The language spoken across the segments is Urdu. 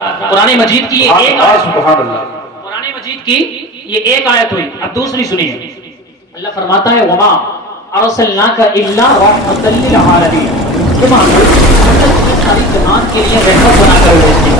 قرآن مجید کی یہ ایک آیت، سبحان اللہ، قرآن مجید کی یہ ایک آیت ہوئی. اب دوسری سنیے. اللہ فرماتا ہے وما ارسلناک الا رحمۃ للعالمین، تمہارے ساری جہان کے لیے رحمت بنا کر بھیجی.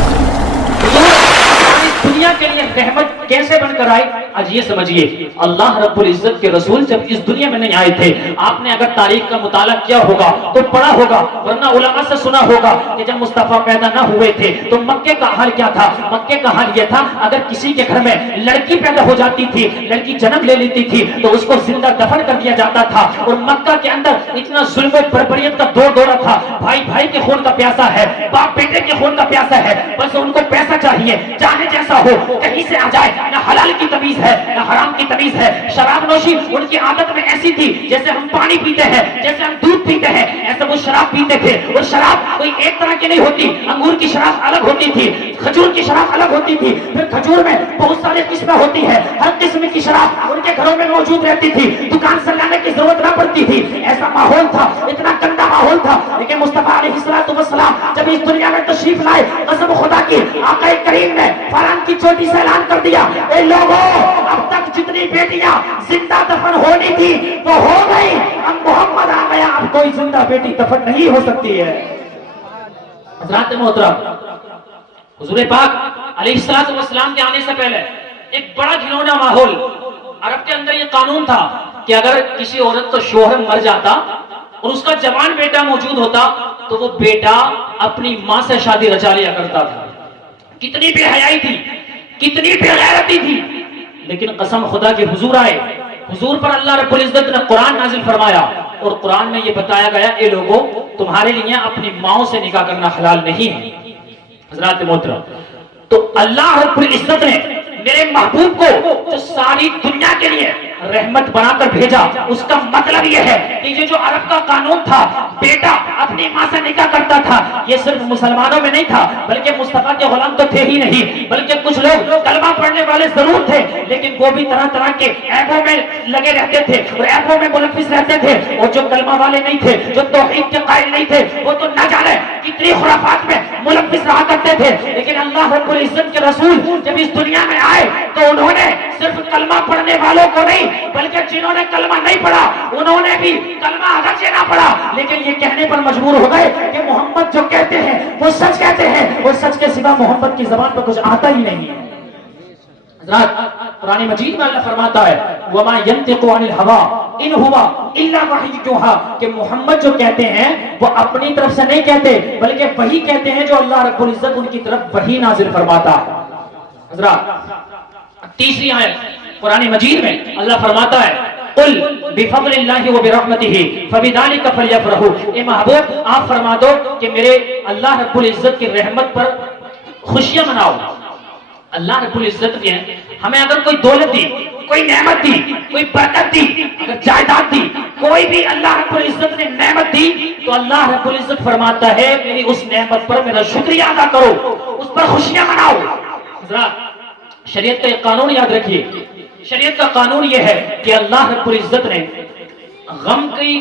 دنیا کے لیے رحمت کیسے بن کر آئی؟ آج یہ سمجھیے، اللہ رب العزت کے رسول جب اس دنیا میں نہیں آئے تھے، آپ نے اگر تاریخ کا مطالعہ کیا ہوگا تو پڑھا ہوگا، ورنہ علماء سے سنا ہوگا کہ جب مصطفیٰ پیدا نہ ہوئے تھے تو مکے کا حال کیا تھا. مکے کا حال یہ تھا، اگر کسی کے گھر میں لڑکی پیدا ہو جاتی تھی، لڑکی جنم لے لیتی تھی تو اس کو زندہ دفن کر دیا جاتا تھا. اور مکہ کے اندر اتنا ظلم و بربریت کا دور دورہ تھا، بھائی بھائی کے خون کا پیاسا ہے، باپ بیٹے کے خون کا پیاسا ہے، بس ان کو پیسہ چاہیے، چاہے جیسا ہو، کہیں سے آ جائے. نہ حلال کی تمیز ہے نہ حرام کی تمیز ہے. شراب نوشی ان کی عادت میں ایسی تھی جیسے ہم پانی پیتے ہیں، جیسے ہم دودھ پیتے ہیں، ایسے وہ شراب پیتے تھے. اور شراب کوئی ایک طرح کی نہیں ہوتی، انگور کی شراب الگ ہوتی تھی، کھجور کی شراب الگ ہوتی تھی، پھر کھجور میں بہت ساری قسمیں ہوتی ہیں، ہر قسم کی شراب ان کے گھروں میں موجود رہتی تھی، دکان سے لانے کی ضرورت نہ پڑتی تھی. ایسا ماحول تھا، اتنا گندا ماحول تھا. لیکن مصطفیٰ علیہ السلام جب اس دنیا میں تشریف لائے، قسم خدا کی آقا کریم نے فران کی چوٹی سے اعلان کر دیا، اے لوگوں، اب تک جتنی بیٹیاں زندہ دفن ہونی تھی وہ ہو گئی، اب محمد آ گیا، اب کوئی زندہ بیٹی دفن نہیں ہو سکتی ہے. حضرات محترم، حضور پاک علیہ السلام کے آنے سے پہلے ایک بڑا گھنونا ماحول عرب کے اندر. یہ قانون تھا کہ اگر کسی عورت کا شوہر مر جاتا اور اس کا جوان بیٹا موجود ہوتا تو وہ بیٹا اپنی ماں سے شادی رچا لیا کرتا تھا. کتنی بے حیائی تھی، کتنی بے غیرتی تھی. لیکن قسم خدا کے حضور آئے، حضور پر اللہ رب العزت نے قرآن نازل فرمایا اور قرآن میں یہ بتایا گیا، اے لوگوں، تمہارے لیے اپنی ماؤں سے نکاح کرنا حلال نہیں ہے. حضرات محترم، تو اللہ رب العزت نے میرے محبوب کو جو ساری دنیا کے لیے رحمت بنا کر بھیجا، اس کا مطلب یہ ہے کہ یہ جو عرب کا قانون تھا، بیٹا اپنی ماں سے نکاح کرتا تھا، یہ صرف مسلمانوں میں نہیں تھا، بلکہ مصطفیٰ کے غلام تو تھے ہی نہیں، بلکہ کچھ لوگ کلمہ پڑھنے والے ضرور تھے، لیکن وہ بھی طرح طرح کے عیبوں میں لگے رہتے تھے اور عیبوں میں ملوث رہتے تھے. اور جو کلمہ والے نہیں تھے، جو توحید کے قائل نہیں تھے، وہ تو نہ جانے کتنی خرافات میں ملوث رہا کرتے تھے. لیکن اللہ رب العزت کے رسول جب اس دنیا میں آئے تو انہوں نے صرف کلمہ پڑھنے والوں کو نہیں، بلکہ جنہوں نے کلمہ نہیں پڑھا انہوں نے بھی کلمہ اگرچہ نہ پڑھا لیکن یہ کہنے پر مجبور ہو گئے کہ محمد جو کہتے ہیں وہ سچ کہتے ہیں، وہ سچ کے سوا محمد کی زبان پر کچھ آتا ہی نہیں ہے. حضرات، قرآن مجید میں اللہ فرماتا ہے وَمَا يَنْتِقُ عَنِ الْهَوَىٰ إِنْ هُوَ إِلَّا وَحْيٌ يُوحَىٰ، کہ محمد جو کہتے ہیں وہ اپنی طرف سے نہیں کہتے بلکہ وہی کہتے ہیں جو اللہ رب العزت ان کی طرف وحی نازل فرماتا ہے. حضرات، تیسری آیت قرآن مجید میں اللہ فرماتا ہے قُلْ بِفَضْلِ اللَّهِ وَبِرَحْمَتِهِ فَبِذَلِكَ فَلْيَفْرَحُوا. اے محبوب، آپ فرما دو کہ میرے اللہ رب العزت کی رحمت پر خوشیاں مناؤ. اللہ رب العزت نے ہمیں اگر کوئی دولت دی، کوئی نعمت دی، کوئی برکت دی، اگر جائیداد دی، کوئی بھی اللہ رب العزت نے نعمت دی تو اللہ رب العزت فرماتا ہے میری اس نعمت پر میرا شکریہ ادا کرو، اس پر خوشیاں مناؤ. حضرات، شریعت کا ایک قانون یاد رکھیے. شریعت کا قانون یہ ہے کہ اللہ رب العزت نے غم کی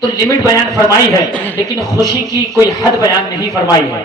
تو لمٹ بیان فرمائی ہے لیکن خوشی کی کوئی حد بیان نہیں فرمائی ہے.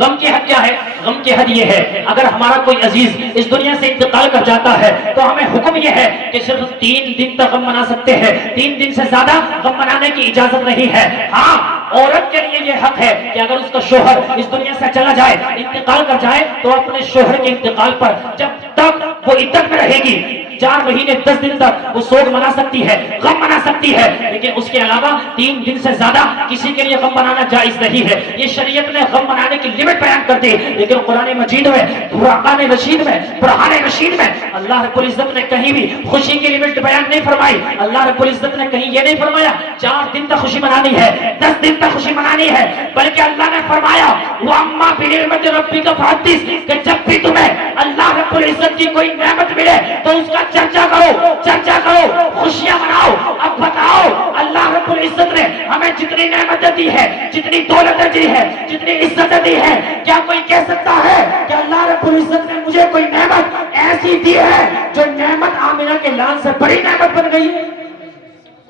غم کی حد کیا ہے؟ غم کی حد یہ ہے اگر ہمارا کوئی عزیز اس دنیا سے انتقال کر جاتا ہے تو ہمیں حکم یہ ہے کہ صرف 3 دن تک غم منا سکتے ہیں، 3 دن سے زیادہ غم منانے کی اجازت نہیں ہے. ہاں، عورت کے لیے یہ حق ہے کہ اگر اس کا شوہر اس دنیا سے چلا جائے، انتقال کر جائے، تو اپنے شوہر کے انتقال پر جب تک وہ عدت میں رہے گی 4 مہینے 10 دن تک وہ سوگ منا سکتی ہے، غم منا سکتی ہے، لیکن اس کے علاوہ 3 دن سے زیادہ کسی کے لیے غم منانا جائز نہیں ہے. یہ شریعت نے غم منانے کی لمٹ بیان کر دی. لیکن قرآن مجید میں، فرقان رشید میں، برہان رشید میں اللہ رب العزت نے کہیں بھی خوشی کی لمٹ بیان نہیں فرمائی. اللہ رب العزت نے کہیں یہ نہیں فرمایا 4 دن تک خوشی منانی ہے، 10 دن تک خوشی منانی ہے، بلکہ اللہ نے فرمایا وَأَمَّا بِنِعْمَتِ رَبِّكَ فَحَدِّثْ، کہ جب بھی تمہیں اللہ رب العزت کی کوئی نعمت ملے تو اس کا چرچا کرو، چرچا کرو، خوشیاں مناؤ. اب بتاؤ، اللہ رب العزت نے ہمیں جتنی نعمتیں دی ہے، جتنی دولتیں دی ہے، جتنی عزتیں دی ہے، کیا کوئی کہہ سکتا ہے کہ اللہ رب العزت نے مجھے کوئی نعمت ایسی دی ہے جو نعمت آمنہ کے لان سے بڑی نعمت بن گئی ہے؟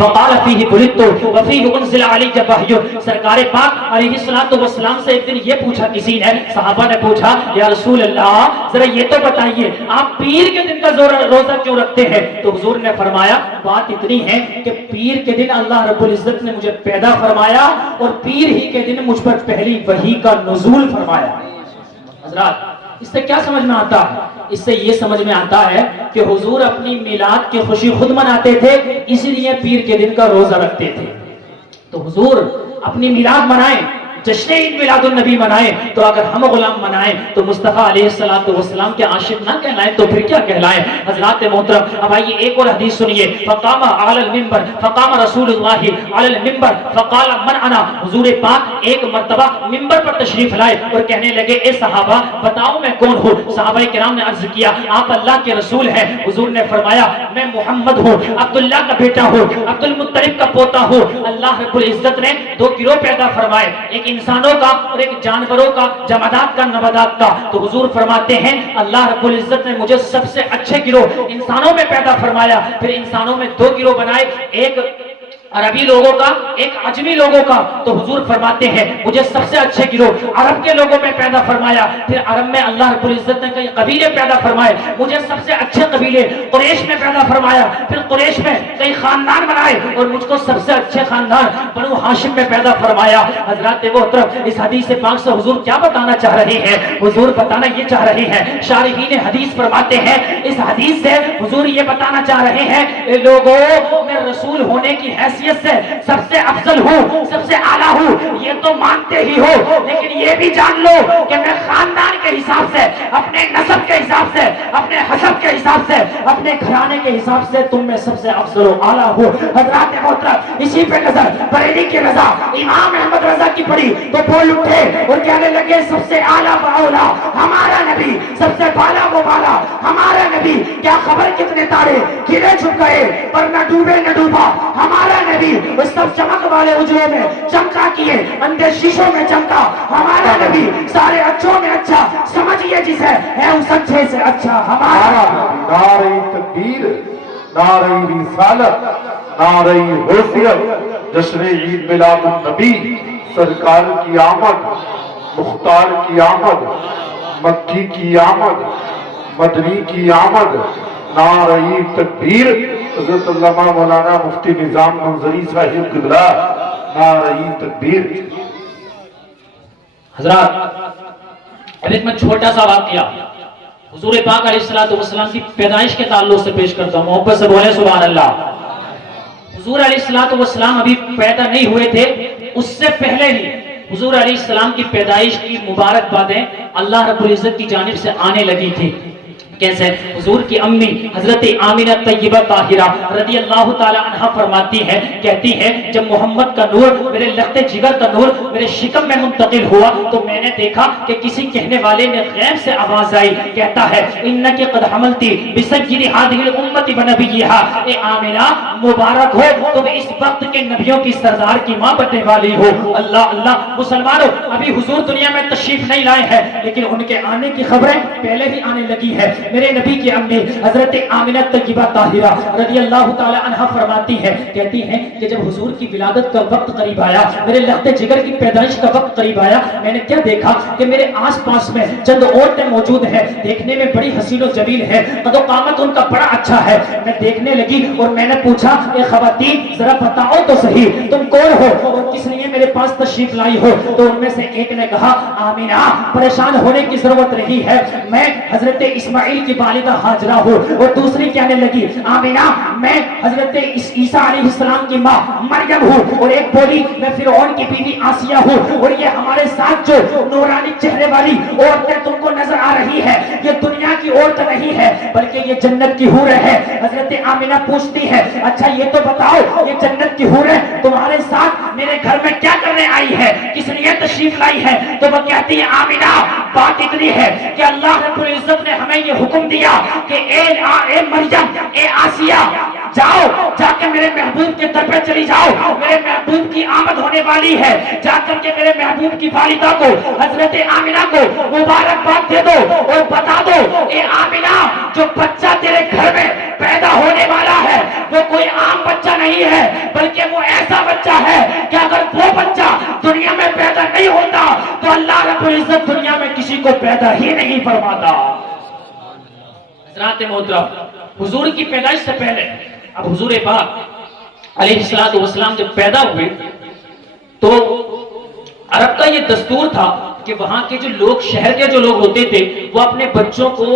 فقال فيه ولدت وفيه انزل علي وحي. سرکار پاک علیہ الصلوۃ والسلام سے ایک دن یہ پوچھا کسی نے، صحابہ نے پوچھا یا رسول اللہ ذرا یہ تو بتائیے آپ پیر کے دن کا روزہ کیوں رکھتے ہیں؟ تو حضور نے فرمایا بات اتنی ہے کہ پیر کے دن اللہ رب العزت نے مجھے پیدا فرمایا اور پیر ہی کے دن مجھ پر پہلی وحی کا نزول فرمایا. حضرات اس سے کیا سمجھ میں آتا ہے؟ اس سے یہ سمجھ میں آتا ہے کہ حضور اپنی میلاد کی خوشی خود مناتے تھے، اسی لیے پیر کے دن کا روزہ رکھتے تھے. تو حضور اپنی میلاد منائیں، جشن عید میلاد النبی منائیں، تو اگر ہم غلام منائیں تو مصطفیٰ علیہ السلام کے عاشق نہ کہلائیں تو پھر کیا کہلائیں؟ حضرات محترم اب آئیے ایک اور حدیث سنیے. فقام علی المنبر فقام رسول اللہ علی المنبر فقال من انا. حضور پاک ایک مرتبہ منبر پر تشریف لائے اور کہنے لگے اے صحابہ بتاؤ میں کون ہوں؟ صحابہ کرام نے عرض کیا آپ اللہ کے رسول ہیں. حضور نے فرمایا میں محمد ہوں، عبداللہ کا بیٹا ہوں، عبد المطلب کا پوتا ہوں. اللہ رب العزت نے دو گروہ پیدا فرمائے، ایک انسانوں کا اور ایک جانوروں کا، جمادات کا، نباتات کا. تو حضور فرماتے ہیں اللہ رب العزت نے مجھے سب سے اچھے گروہ انسانوں میں پیدا فرمایا، پھر انسانوں میں دو گروہ بنائے، ایک عربی لوگوں کا ایک عجمی لوگوں کا. تو حضور فرماتے ہیں مجھے سب سے اچھے گروہ عرب کے لوگوں میں پیدا فرمایا، پھر عرب میں اللہ رب العزت نے کئی قبیلے پیدا فرمائے، مجھے سب سے اچھے قبیلے قریش میں پیدا فرمایا، پھر قریش میں کئی خاندان بنائے اور مجھ کو سب سے اچھے خاندان بنو ہاشم میں پیدا فرمایا. حضرات محترم اس حدیث پاک سے حضور کیا بتانا چاہ رہے ہیں؟ حضور بتانا یہ چاہ رہے ہیں، شارحین حدیث فرماتے ہیں اس حدیث سے حضور یہ بتانا چاہ رہے ہیں اے لوگوں میں رسول ہونے کی حیثیت سے سب سے افضل ہوں، سب سے اعلیٰ ہوں، یہ تو مانتے ہی ہو، لیکن یہ بھی جان لو کہ میں خاندان کے حساب سے، اپنے نسب کے حساب سے، اپنے حسب کے حساب سے، اپنے گھرانے کے حساب سے تم میں سب سے افضل و اعلیٰ ہوں. حضرات محترم اسی پہ نظر بریلی کی رضا امام احمد رضا کی پڑی تو بول اٹھے اور کہنے لگے سب سے اعلیٰ باولا ہمارا نبی، سب سے بالا وہ بالا ہمارا نبی. کیا خبر کتنے تارے گرے چھپ گئے پر نہ ڈوبے نہ ڈوبا ہمارا نبی. اس سب چمک والے اجروں میں چمکا کیے اندھے شیشوں میں چمکا ہمارا نبی. سارے اچھوں میں اچھا سمجھیے جسے ہے اس اچھے سے اچھا ہمارا. نعرہ تکبیر، نعرہ رسالت، نعرہ حیثیت، جشن عید میلاد النبی، سرکار کی آمد، مختار کی آمد، مکی کی آمد، مدنی کی آمد، نعرہ تکبیر. حضرت علامہ مولانا مفتی نظام منظری صاحب قبلہ نعرہ تکبیر. حضرات اب ایک میں چھوٹا سا واقعہ حضور پاک علیہ السلام کی پیدائش کے تعلق سے پیش کرتا ہوں. محبت سے بولے سبحان اللہ. حضور علیہ السلام ابھی پیدا نہیں ہوئے تھے، اس سے پہلے ہی حضور علیہ السلام کی پیدائش کی مبارک باتیں اللہ رب العزت کی جانب سے آنے لگی تھی. کیسے؟ حضور کی امی حضرت آمینہ طیبہ طاہرہ رضی اللہ تعالی عنہ فرماتی ہے، کہتی ہے جب محمد کا نور میرے لختے جگر کا نور میرے شکم میں منتقل ہوا تو میں نے دیکھا کہ کسی کہنے والے نے غیب سے آواز آئی، کہتا ہے انکی قد حملتی بسید ہذہ الامۃ ونبیھا. اے آمینہ مبارک ہو تم اس وقت کے نبیوں کی سردار کی ماں بننے والی ہو. اللہ اللہ. مسلمانوں ابھی حضور دنیا میں تشریف نہیں لائے ہیں لیکن ان کے آنے کی خبریں پہلے ہی آنے لگی ہے. میرے نبی کی امی حضرت آمینہ طیبہ طاہرہ رضی اللہ تعالی عنہ فرماتی ہے، کہتی ہیں کہ جب حضور کی ولادت کا وقت قریب آیا، میرے لختے جگر کی پیدائش کا وقت قریب آیا، میں نے کیا دیکھا کہ میرے آس پاس میں چند عورتیں موجود ہیں، دیکھنے میں بڑی حسین و جمیل ہے، قد و قامت ان کا بڑا اچھا ہے. میں دیکھنے لگی اور میں نے پوچھا اے خواتین ذرا بتاؤ تو صحیح تم کون ہو اور کس لیے میرے پاس تشریف لائی ہو؟ تو ان میں سے ایک نے کہا آمینہ پریشان ہونے کی ضرورت نہیں ہے، میں حضرت اسماعیل کی والدہ ہاجرہ ہوں. اور دوسری کہنے لگی آمینہ میں حضرت عیسیٰ علیہ السلام کی ماں مریم ہوں. اور ایک بولی میں فرعون کی بیوی آسیہ ہوں. اور یہ ہمارے ساتھ جو نورانی چہرے والی عورتیں تم کو نظر آ رہی ہے یہ دنیا کی عورت نہیں ہے بلکہ یہ جنت کی حور ہے. حضرت آمینہ پوچھتی ہے اچھا یہ تو بتاؤ یہ جنت کی حور ہے تمہارے ساتھ میرے گھر میں کیا کرنے آئی ہے، کس لیے تشریف لائی ہے؟ تو وہ کہتی ہے آمینہ بات اتنی ہے کہ اللہ رب العزت نے ہمیں یہ حکم دیا کہ اے مریم اے آسیہ جاؤ جا کے میرے محبوب کے در پہ چلی جاؤ، میرے محبوب کی آمد ہونے والی ہے، جا کر کے میرے محبوب کی والدہ کو حضرت آمینہ کو مبارکباد دے دو اور بتا دو اے آمینہ جو بچہ تیرے گھر میں پیدا ہونے والا ہے وہ کوئی عام بچہ نہیں ہے بلکہ وہ ایسا بچہ ہے کہ اگر وہ بچہ دنیا میں پیدا نہیں ہوتا تو اللہ رب العزت دنیا میں کسی کو پیدا ہی نہیں فرماتا۔ حضرات محترم، حضور کی پیدائش سے پہلے اب حضور پاک علیہ السلام جب پیدا ہوئے تو عرب کا یہ دستور تھا کہ وہاں کے جو لوگ، شہر کے جو لوگ ہوتے تھے، وہ اپنے بچوں کو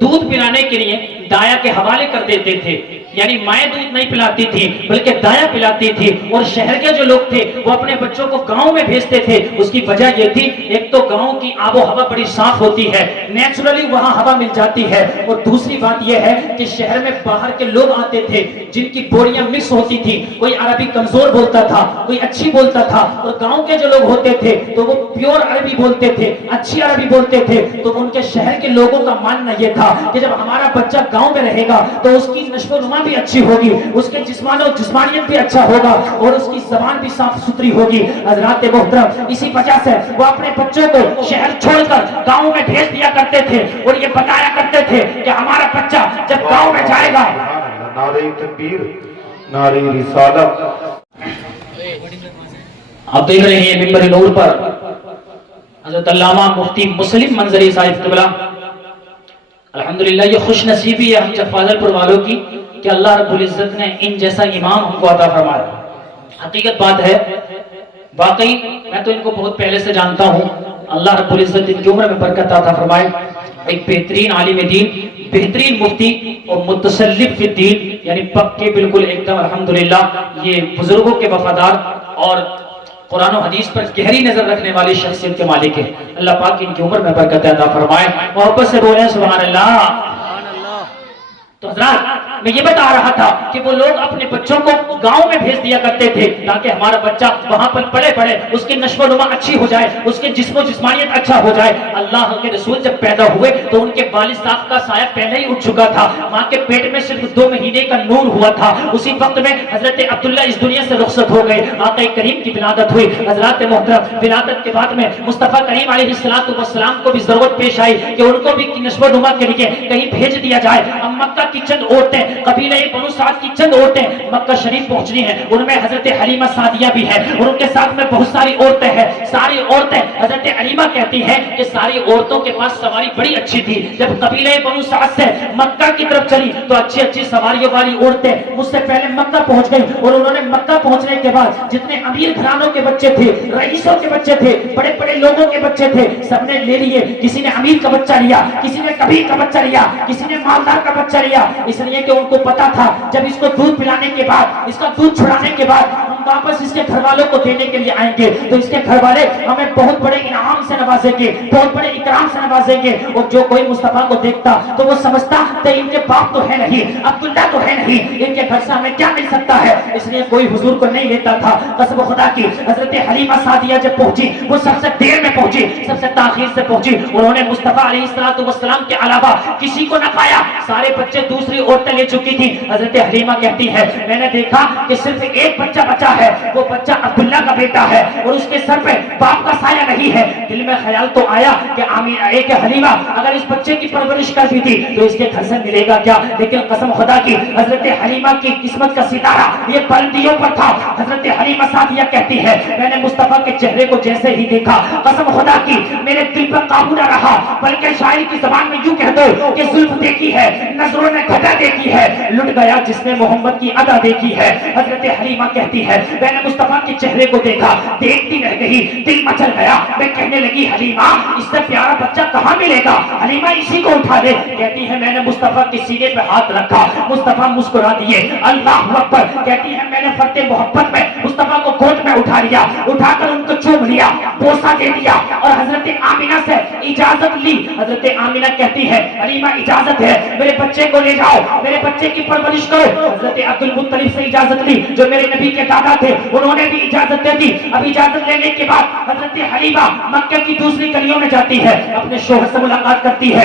دودھ پلانے کے لیے دایا کے حوالے کر دیتے تھے، یعنی مائیں دودھ نہیں پلاتی تھی بلکہ دایا پلاتی تھی، اور شہر کے جو لوگ تھے وہ اپنے بچوں کو گاؤں میں بھیجتے تھے۔ اس کی وجہ یہ تھی، ایک تو گاؤں کی آب و ہوا بڑی صاف ہوتی ہے، نیچرلی وہاں ہوا مل جاتی ہے، اور دوسری بات یہ ہے کہ شہر میں باہر کے لوگ آتے تھے جن کی بولیاں مکس ہوتی تھی، کوئی عربی کمزور بولتا تھا، کوئی اچھی بولتا تھا، اور گاؤں کے جو لوگ ہوتے تھے تو وہ پیور عربی بولتے تھے، اچھی عربی بولتے تھے۔ تو ان کے شہر کے لوگوں کا ماننا یہ تھا کہ جب ہمارا بچہ گاؤں میں رہے گا تو اس کی نشو و نما بھی اچھی ہوگی، اس کے جسمانیت بھی اچھا ہوگا، اور اس کی زبان بھی صاف ستھری ہوگی۔ حضرات محترم، اسی وجہ سے وہ اپنے بچوں کو شہر چھوڑ کر گاؤں میں بھیج دیا کرتے تھے، اور یہ بتایا کرتے تھے کہ ہمارا بچہ جب گاؤں میں جائے گا۔ نعرہ تکبیر، نعرہ رسالت۔ آپ دیکھ رہے ہیں منبر نور پر حضرت علامہ مفتی مسلم منظری صاحب قبلہ، الحمدللہ یہ خوش نصیبی ہے ہم جفاظل پور والوں کی کہ اللہ رب العزت نے ان جیسا امام ہم کو عطا فرمایا۔ حقیقت بات ہے، واقعی میں تو ان کو بہت پہلے سے جانتا ہوں، اللہ رب العزت ان کی عمر میں برکت عطا فرمائے۔ ایک بہترین عالم دین، بہترین مفتی اور متصلب فی الدین، یعنی پکے بالکل ایک دم الحمدللہ یہ بزرگوں کے وفادار اور قرآن و حدیث پر گہری نظر رکھنے والی شخصیت کے مالک ہے۔ اللہ پاک ان کی عمر میں برکت عطا فرمائے، محبت سے بولیں سبحان اللہ۔ تو حضرات میں یہ بتا رہا تھا کہ وہ لوگ اپنے بچوں کو گاؤں میں بھیج دیا کرتے تھے تاکہ ہمارا بچہ وہاں پر پڑے پڑے، اس کی نشو و نما اچھی ہو جائے، اس کے جسم و جسمانیت اچھا ہو جائے۔ اللہ کے رسول جب پیدا ہوئے تو ان کے والد صاحب کا سایہ پہلے ہی اٹھ چکا تھا، ماں کے پیٹ میں صرف 2 مہینے کا نور ہوا تھا۔ اسی وقت میں حضرت عبداللہ اس دنیا سے رخصت ہو گئے، آقا کریم کی ولادت ہوئی۔ حضرات محترم، ولادت کے بعد میں مصطفیٰ کریم علیہ السلام کو بھی ضرورت پیش آئی کہ ان کو بھی نشو و نما کے لیے کہیں بھیج دیا جائے۔ اب مکہ کی چند عورتیں، قبیلہ بنو سعد کی چند عورتیں مکہ شریف پہنچنی ہیں، ان میں حضرت حلیمہ سعدیہ بھی ہے، اور ان کے ساتھ میں بہت ساری عورتیں ہیں۔ ساری عورتیں، حضرت حلیمہ کہتی ہیں کہ ساری عورتوں کے پاس سواری بڑی اچھی تھی۔ جب قبیلہ بنو سعد سے مکہ کی طرف چلی تو اچھی اچھی سواریوں والی عورتیں مجھ سے پہلے مکہ پہنچ گئی، اور انہوں نے مکہ پہنچنے کے بعد جتنے امیر گھرانوں کے بچے تھے، رئیسوں کے بچے تھے، بڑے بڑے لوگوں کے بچے تھے، سب نے لے لیے۔ کسی نے امیر کا بچہ لیا، کسی نے کبیر کا بچہ لیا، کسی نے مالدار کا بچہ لیا، اس لیے کہ ان کو پتا تھا جب اس کو دودھ پلانے کے بعد، اس کا دودھ چھڑانے کے بعد ہم واپس اس کے گھر والوں کو دینے کے لیے آئیں گے تو اس کے گھر والے ہمیں بہت بڑے انعام سے نوازیں گے، بہت بڑے اکرام سے نوازیں گے۔ اور جو کوئی مصطفیٰ کو دیکھتا تو وہ سمجھتا کہ ان کے باپ تو ہے نہیں، عبداللہ تو ہے نہیں، ان کے گھر سے ہمیں کیا مل سکتا ہے، اس لیے کوئی حضور کو نہیں لیتا تھا۔ قسم خدا کی حضرت حلیمہ سعدیہ جب پہنچی وہ سب سے دیر میں پہنچی، سب سے تاخیر سے پہنچی۔ انہوں نے مصطفیٰ علیہ السلام کے علاوہ کسی کو نہ پایا، سارے بچے دوسری عورتیں لے چکی تھی۔ حضرت حلیمہ کہتی ہے میں نے دیکھا کہ صرف ایک بچہ بچا ہے، وہ بچہ عبداللہ کا بیٹا ہے، اور اس کے سر پہ باپ کا سایہ نہیں ہے۔ دل میں خیال تو آیا کہ ایک حلیمہ اگر اس بچے کی پرورش کر دی تھی تو اس کے گھر سے ملے گا کیا، لیکن قسم خدا کی حضرت حلیمہ کی قسمت کا ستارہ یہ بلندیوں پر تھا۔ حضرت حلیمہ سعدیہ کہتی ہے میں نے مصطفیٰ کے چہرے کو جیسے ہی دیکھا، قسم خدا کی میرے دل پر قابو نہ رہا، بلکہ شاعری کی زبان میں یوں کہہ دو کہ زلف دیکھی ہے، نظروں نے گھٹا دیکھی ہے، لٹ گیا جس نے محمد کی ادا دیکھی ہے۔ حضرت حلیمہ کہتی ہے میں نے مصطفیٰ کے چہرے کو دیکھا، دیکھتی رہ گئی، دل مچل گیا، میں کہنے لگی حلیمہ اس سے پیارا بچہ کہاں ملے گا، حلیمہ اسی کو اٹھا دے۔ کہتی ہے میں نے مصطفیٰ کے سینے پہ ہاتھ رکھا، مصطفیٰ مسکرا دیے، اللہ اکبر۔ کہتی ہے میں نے فرط محبت میں مصطفیٰ کو گود میں اٹھا لیا، اٹھا کر ان کو چوم لیا، بوسہ دے دیا، اور حضرت آمینہ سے اجازت لی۔ حضرت آمینہ کہتی ہے حلیمہ اجازت ہے میرے بچے کو لے جاؤ، میرے بچے کی پرورش کرو۔ حضرت عبدالمطلب سے اجازت لی جو میرے نبی کے دادا تھے، انہوں نے بھی اجازت دے دی۔ اب اجازت لینے کے بعد حضرت حلیمہ مکہ کی دوسری گلیوں میں جاتی ہے، اپنے شوہر سے ملاقات کرتی ہے